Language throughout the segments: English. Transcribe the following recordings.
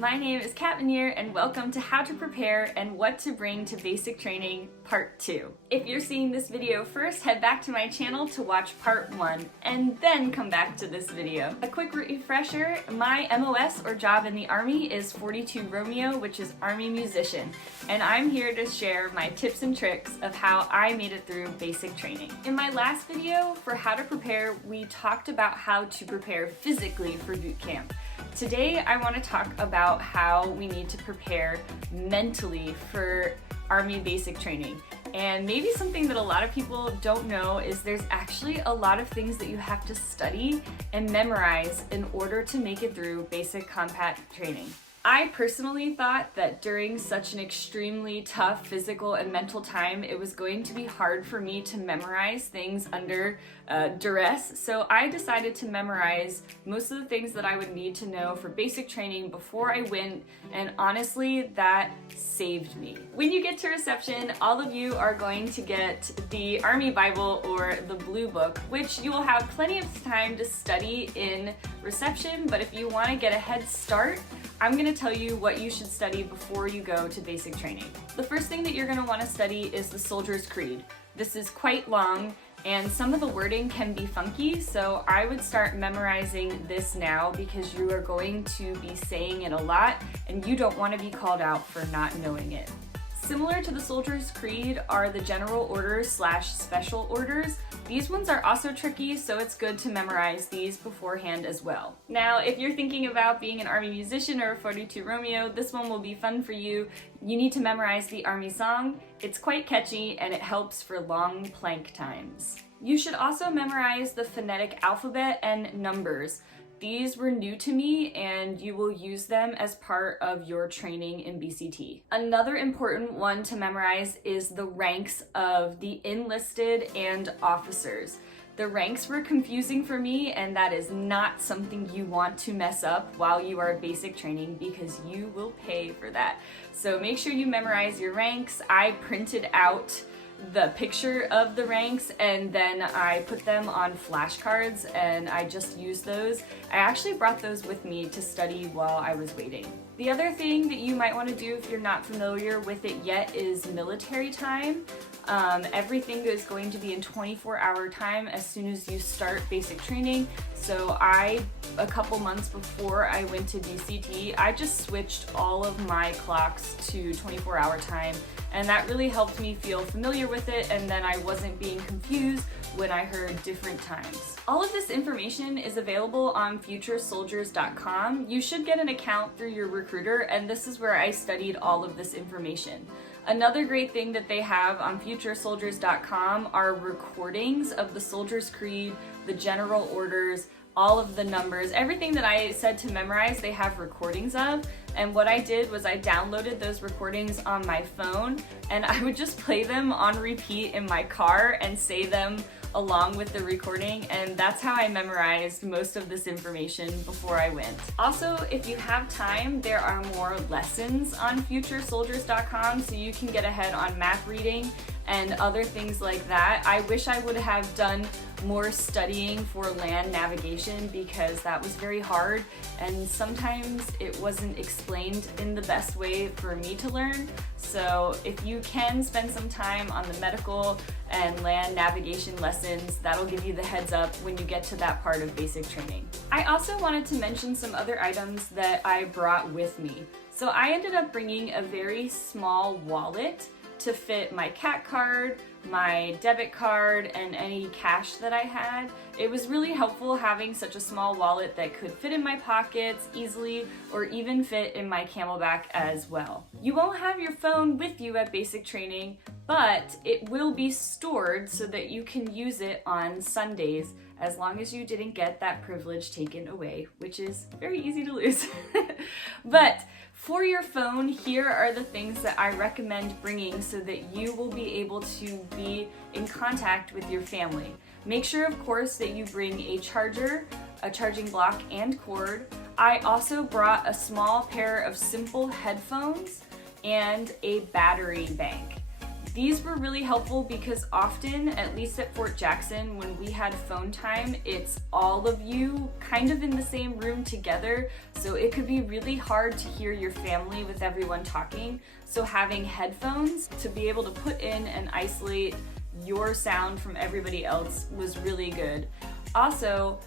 My name is Cat Minnier and welcome to How to Prepare and What to Bring to Basic Training Part 2. If you're seeing this video first, head back to my channel to watch Part 1 and then come back to this video. A quick refresher, my MOS or job in the Army is 42 Romeo, which is Army Musician, and I'm here to share my tips and tricks of how I made it through basic training. In my last video for How to Prepare, we talked about how to prepare physically for boot camp. Today, I want to talk about how we need to prepare mentally for Army basic training. And maybe something that a lot of people don't know is there's actually a lot of things that you have to study and memorize in order to make it through basic combat training. I personally thought that during such an extremely tough physical and mental time, it was going to be hard for me to memorize things under duress. So I decided to memorize most of the things that I would need to know for basic training before I went, and honestly, that saved me. When you get to reception, all of you are going to get the Army Bible or the Blue Book, which you will have plenty of time to study in reception, but if you want to get a head start, I'm going to tell you what you should study before you go to basic training. The first thing that you're going to want to study is the Soldier's Creed. This is quite long and some of the wording can be funky, so I would start memorizing this now because you are going to be saying it a lot and you don't want to be called out for not knowing it. Similar to the Soldier's Creed are the General Orders / Special Orders. These ones are also tricky, so it's good to memorize these beforehand as well. Now, if you're thinking about being an Army musician or a 42 Romeo, this one will be fun for you. You need to memorize the Army song. It's quite catchy and it helps for long plank times. You should also memorize the phonetic alphabet and numbers. These were new to me and you will use them as part of your training in BCT. Another important one to memorize is the ranks of the enlisted and officers. The ranks were confusing for me, and that is not something you want to mess up while you are basic training because you will pay for that. So make sure you memorize your ranks. I printed out the picture of the ranks and then I put them on flashcards and I just used those. I actually brought those with me to study while I was waiting. The other thing that you might want to do if you're not familiar with it yet is military time. Everything is going to be in 24-hour time as soon as you start basic training. So a couple months before I went to BCT, I just switched all of my clocks to 24-hour time, and that really helped me feel familiar with it, and then I wasn't being confused when I heard different times. All of this information is available on futuresoldiers.com. You should get an account through your recruiter, and this is where I studied all of this information. Another great thing that they have on futuresoldiers.com are recordings of the Soldier's Creed, the General Orders, all of the numbers, everything that I said to memorize, they have recordings of. And what I did was I downloaded those recordings on my phone and I would just play them on repeat in my car and say them along with the recording, and that's how I memorized most of this information before I went. Also, if you have time, there are more lessons on futuresoldiers.com so you can get ahead on map reading and other things like that. I wish I would have done more studying for land navigation because that was very hard and sometimes it wasn't explained in the best way for me to learn. So if you can spend some time on the medical and land navigation lessons, that'll give you the heads up when you get to that part of basic training. I also wanted to mention some other items that I brought with me. So I ended up bringing a very small wallet to fit my CAT card, my debit card, and any cash that I had. It was really helpful having such a small wallet that could fit in my pockets easily or even fit in my camelback as well. You won't have your phone with you at basic training, but it will be stored so that you can use it on Sundays as long as you didn't get that privilege taken away, which is very easy to lose. But for your phone, here are the things that I recommend bringing so that you will be able to be in contact with your family. Make sure, of course, that you bring a charger, a charging block, and cord. I also brought a small pair of simple headphones and a battery bank. These were really helpful because often, at least at Fort Jackson, when we had phone time, it's all of you kind of in the same room together, so it could be really hard to hear your family with everyone talking. So having headphones to be able to put in and isolate your sound from everybody else was really good. Also,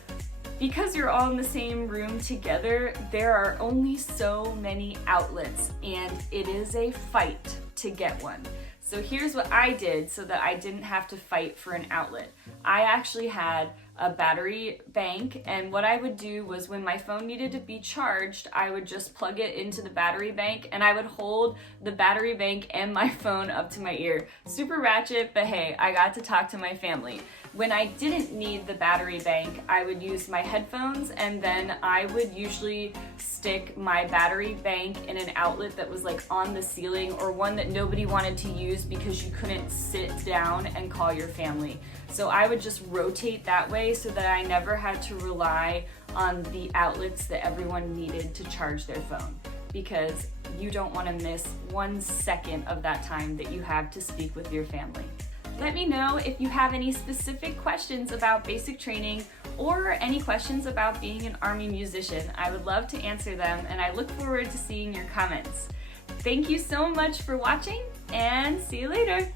because you're all in the same room together, there are only so many outlets, and it is a fight to get one. So here's what I did so that I didn't have to fight for an outlet. I actually had a battery bank, and what I would do was when my phone needed to be charged, I would just plug it into the battery bank, and I would hold the battery bank and my phone up to my ear. Super ratchet, but hey, I got to talk to my family. When I didn't need the battery bank, I would use my headphones, and then I would usually stick my battery bank in an outlet that was like on the ceiling, or one that nobody wanted to use because you couldn't sit down and call your family. So I would just rotate that way so that I never had to rely on the outlets that everyone needed to charge their phone, because you don't want to miss 1 second of that time that you have to speak with your family. Let me know if you have any specific questions about basic training or any questions about being an Army musician. I would love to answer them, and I look forward to seeing your comments. Thank you so much for watching, and see you later.